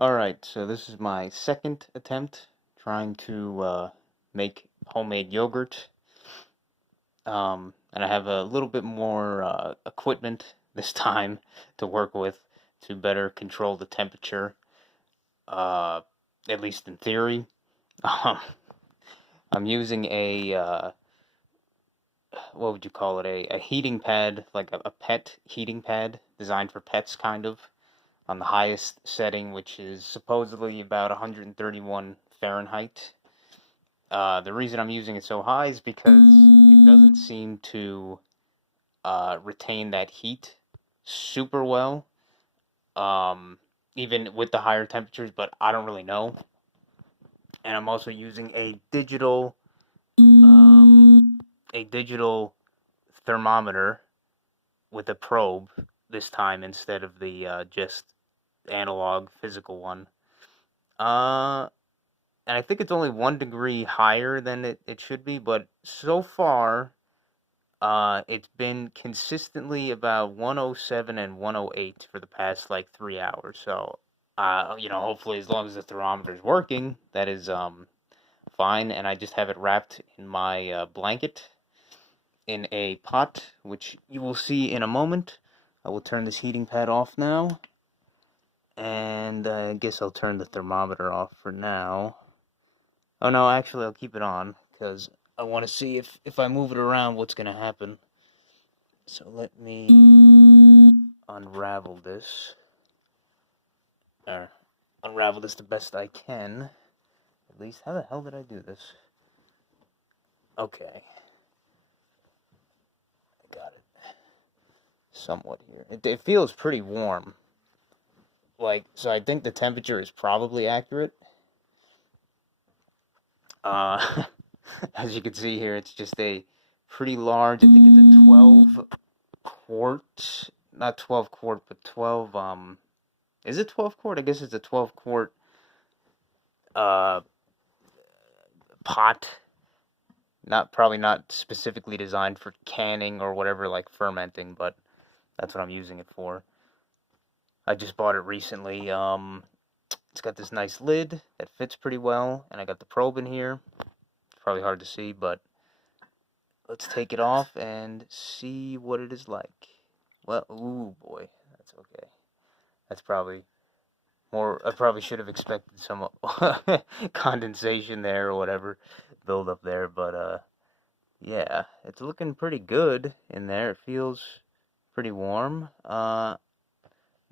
Alright, so this is my second attempt trying to make homemade yogurt. And I have a little bit more equipment this time to work with to better control the temperature, uh, at least in theory. Um, I'm using what would you call it, a heating pad, like a pet heating pad designed for pets, kind of, on the highest setting, which is supposedly about 131 Fahrenheit. The reason I'm using it so high is because it doesn't seem to retain that heat super well, um, even with the higher temperatures, but I don't really know. And I'm also using a digital thermometer with a probe this time instead of the just analog physical one. Uh, and I think it's only 1 degree higher than it should be, but so far, it's been consistently about 107 and 108 for the past like 3 hours. So, hopefully, as long as the thermometer is working, that is fine. And I just have it wrapped in my blanket in a pot, which you will see in a moment. I will turn this heating pad off now, and I guess I'll turn the thermometer off for now. Oh no, actually I'll keep it on, because I want to see if I move it around what's going to happen. So let me unravel this. Or unravel this the best I can. At least, how the hell did I do this? Okay. I got it. Somewhat here. It feels pretty warm. So I think the temperature is probably accurate. As you can see here, it's just a pretty large, I think it's a 12 quart, not 12 quart, but 12, is it 12 quart? I guess it's a 12 quart, pot. Probably not specifically designed for canning or whatever, like fermenting, but that's what I'm using it for. I just bought it recently. It's got this nice lid that fits pretty well, and I got the probe in here. It's probably hard to see, but let's take it off and see what it is like. Well, ooh boy, that's okay. That's probably more. I probably should have expected some condensation there or whatever build up there, but yeah, it's looking pretty good in there. It feels pretty warm.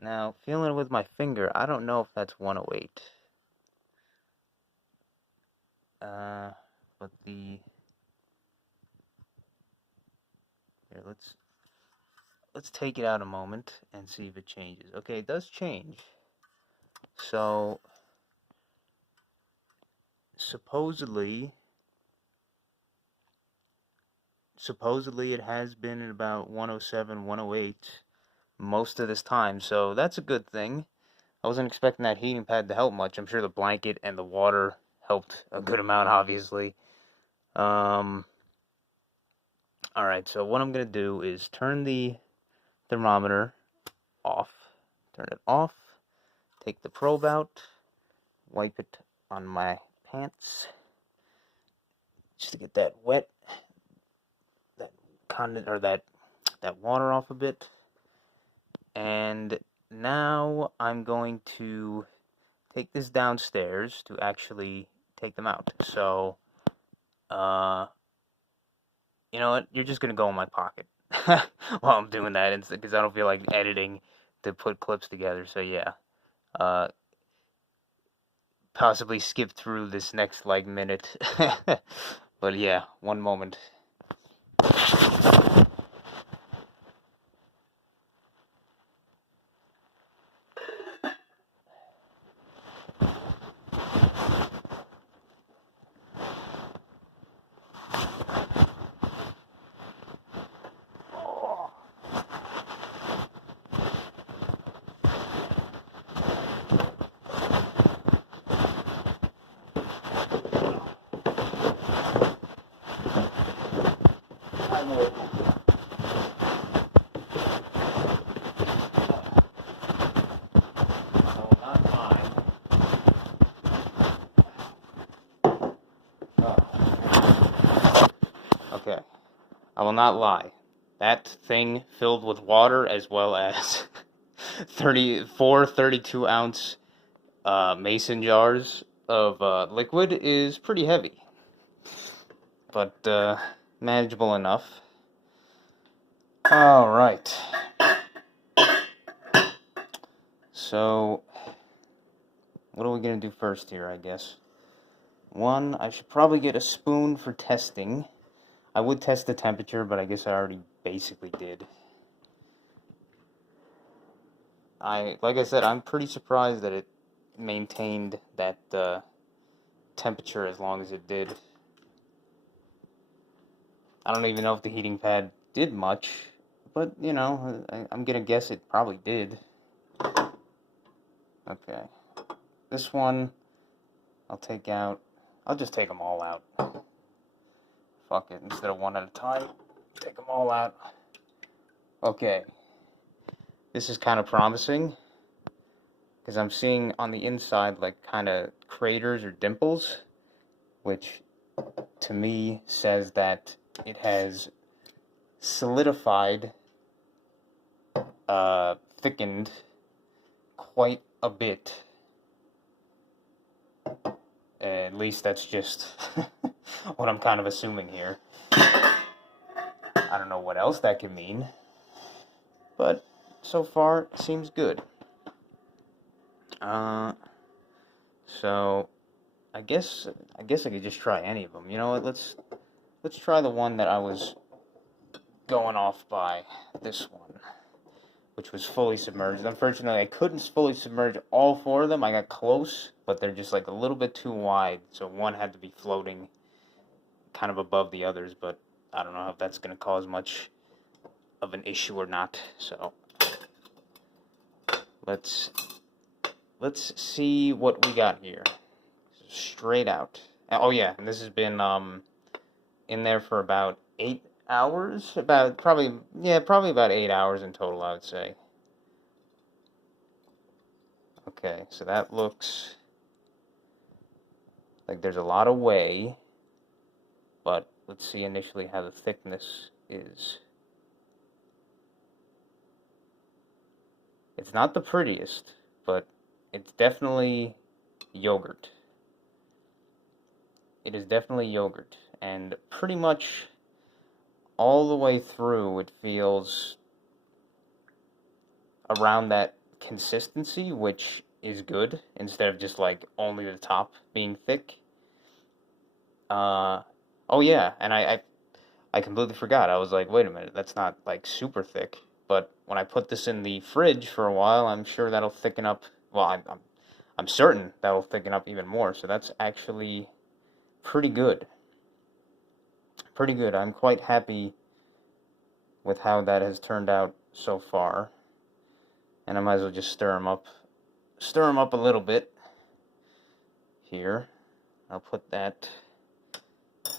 Now feeling it with my finger, I don't know if that's 108. But here, let's take it out a moment and see if it changes. Okay, it does change. So supposedly it has been at about 107, 108 most of this time, so that's a good thing. I wasn't expecting that heating pad to help much. I'm sure the blanket and the water helped a good amount, obviously. Alright, so what I'm going to do is turn the thermometer off. Turn it off. Take the probe out. Wipe it on my pants. Just to get that wet, that water off a bit. And now I'm going to take this downstairs to actually take them out. So, you know what? You're just going to go in my pocket while I'm doing that, because I don't feel like editing to put clips together. So, yeah. Possibly skip through this next, minute. But, yeah, one moment. I will not lie. That thing filled with water as well as 32-ounce mason jars of liquid is pretty heavy, but manageable enough. All right. So, what are we going to do first here, I guess? One, I should probably get a spoon for testing. I would test the temperature, but I guess I already basically did. Like I said, I'm pretty surprised that it maintained that temperature as long as it did. I don't even know if the heating pad did much, but, you know, I'm gonna guess it probably did. Okay. This one, I'll just take them all out. Fuck it, instead of one at a time, take them all out. Okay. This is kind of promising, because I'm seeing on the inside, like, kind of craters or dimples, which, to me, says that it has solidified, thickened quite a bit. At least that's just what I'm kind of assuming here. I don't know what else that could mean, but so far it seems good. So I guess I could just try any of them. You know what? Let's try the one that I was going off by. This one, which was fully submerged. Unfortunately, I couldn't fully submerge all four of them. I got close, but they're just like a little bit too wide, so one had to be floating kind of above the others, but I don't know if that's going to cause much of an issue or not. So let's see what we got here. Straight out. Oh yeah, and this has been in there for about 8 hours. Probably about 8 hours in total, I would say. Okay, so that looks like there's a lot of whey, but let's see initially how the thickness is. It's not the prettiest, but it's definitely yogurt. It is definitely yogurt, and pretty much all the way through it feels around that consistency, which is good, instead of just like only the top being thick. Oh yeah, and I completely forgot. I was like, wait a minute, that's not like super thick. But when I put this in the fridge for a while, I'm sure that'll thicken up. Well, I'm certain that'll thicken up even more. So that's actually pretty good. Pretty good. I'm quite happy with how that has turned out so far. And I might as well just stir them up a little bit here. I'll put that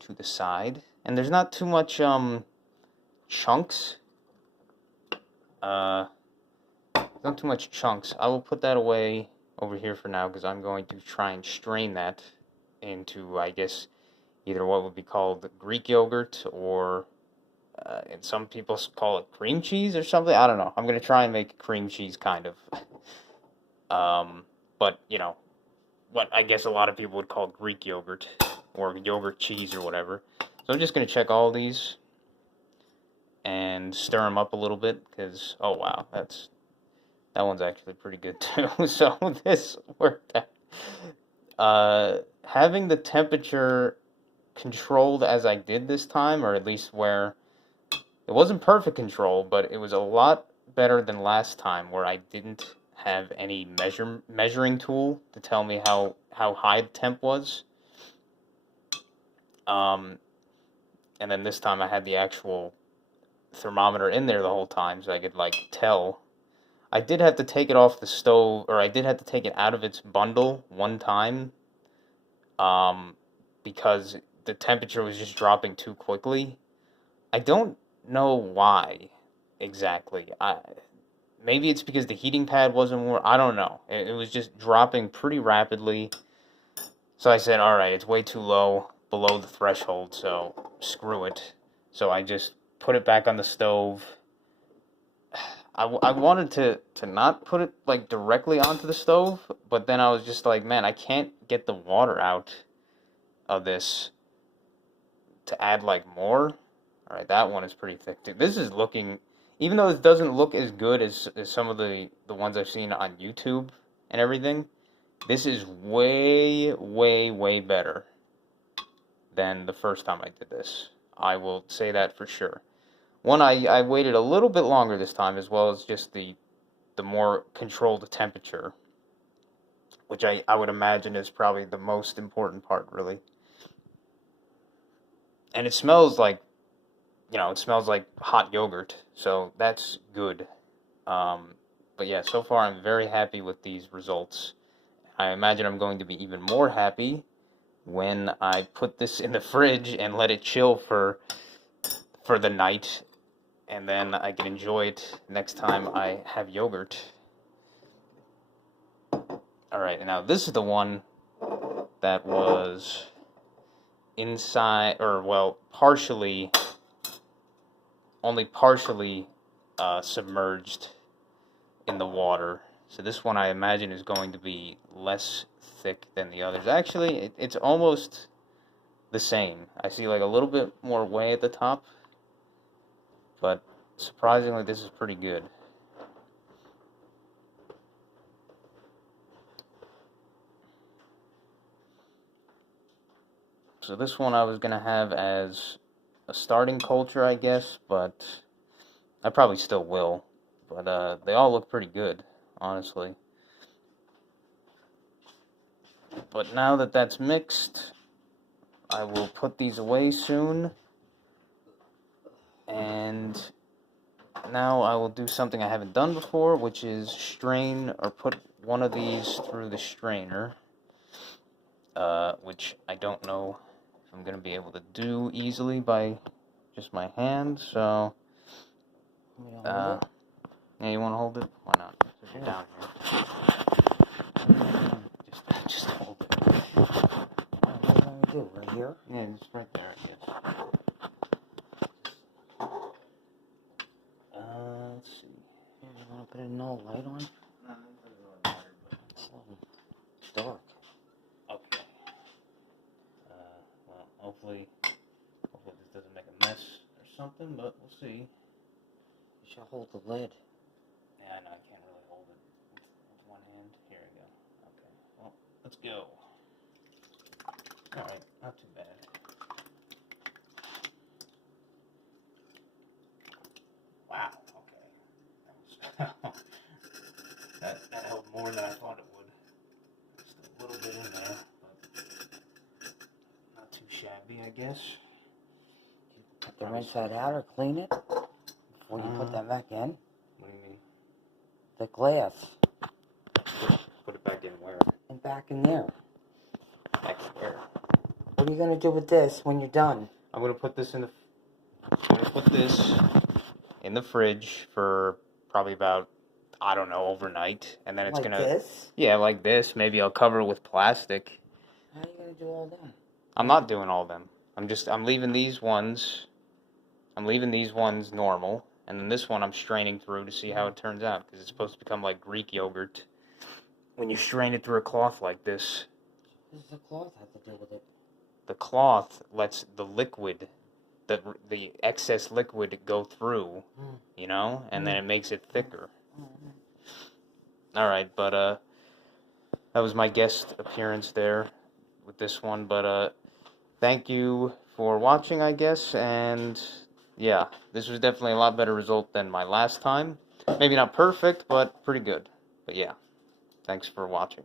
to the side. And there's not too much chunks. Not too much chunks. I will put that away over here for now, because I'm going to try and strain that into, I guess, either what would be called Greek yogurt, or and some people call it cream cheese or something. I don't know. I'm going to try and make cream cheese, kind of. But, you know, what I guess a lot of people would call Greek yogurt, or yogurt cheese, or whatever. So I'm just going to check all these and stir them up a little bit, because, oh wow, that one's actually pretty good too. So this worked out. Having the temperature controlled as I did this time, or at least where it wasn't perfect control, but it was a lot better than last time, where I didn't have any measuring tool to tell me how high the temp was. And then this time I had the actual thermometer in there the whole time, so I could like tell. I did have to take it off the stove, or I did have to take it out of its bundle one time, because the temperature was just dropping too quickly. I don't know why exactly. Maybe it's because the heating pad wasn't warm. I don't know. It was just dropping pretty rapidly. So I said, all right, it's way too low, below the threshold, so screw it. So I just put it back on the stove. I wanted to not put it like directly onto the stove, but then I was just like, man, I can't get the water out of this to add like more. All right, that one is pretty thick too. This is looking, even though it doesn't look as good as some of the ones I've seen on YouTube and everything, this is way, way, way better than the first time I did this. I will say that for sure. One, I waited a little bit longer this time, as well as just the more controlled temperature, which I would imagine is probably the most important part, really. And it smells like, it smells like hot yogurt, so that's good. But yeah, so far I'm very happy with these results. I imagine I'm going to be even more happy when I put this in the fridge and let it chill for the night, and then I can enjoy it next time I have yogurt. Alright, now this is the one that was inside, or well, only partially submerged in the water. So this one I imagine is going to be less thick than the others. Actually, it's almost the same. I see like a little bit more whey at the top, but surprisingly this is pretty good. So this one I was going to have as a starting culture, I guess, but I probably still will. But they all look pretty good, honestly. But now that that's mixed, I will put these away soon. And now I will do something I haven't done before, which is strain or put one of these through the strainer. Which I don't know if I'm going to be able to do easily by just my hand, so... yeah, you want to hold it? Why not? Because you're down here. Just hold it. What do you want to do? Right here? Yeah, it's right there, I guess. Let's see. Here, you want to put a no light on? No, it doesn't really matter, but... It's dark. Okay. Well, hopefully this doesn't make a mess or something, but we'll see. You should hold the lid. Yeah, I know, I can't really hold it with one hand. Here we go. Okay, well, let's go. Alright, not too bad. Wow, okay. That held more than I thought it would. Just a little bit in there, but not too shabby, I guess. Put the rinse that out or clean it before you put that back in. What do you mean? The glass. Put it back in where? And back in there. Back where? What are you going to do with this when you're done? I'm gonna put this in the fridge for probably about, I don't know, overnight, and then it's like gonna... this? Yeah, like this. Maybe I'll cover it with plastic. How are you going to do all that? I'm not doing all of them. I'm leaving these ones normal, and then this one I'm straining through to see how it turns out, because it's supposed to become like Greek yogurt when you strain it through a cloth like this. What does the cloth have to do with it? The cloth lets the liquid, the excess liquid go through, and then it makes it thicker. Alright, but that was my guest appearance there with this one, but thank you for watching, I guess, and yeah, this was definitely a lot better result than my last time. Maybe not perfect, but pretty good. But yeah, thanks for watching.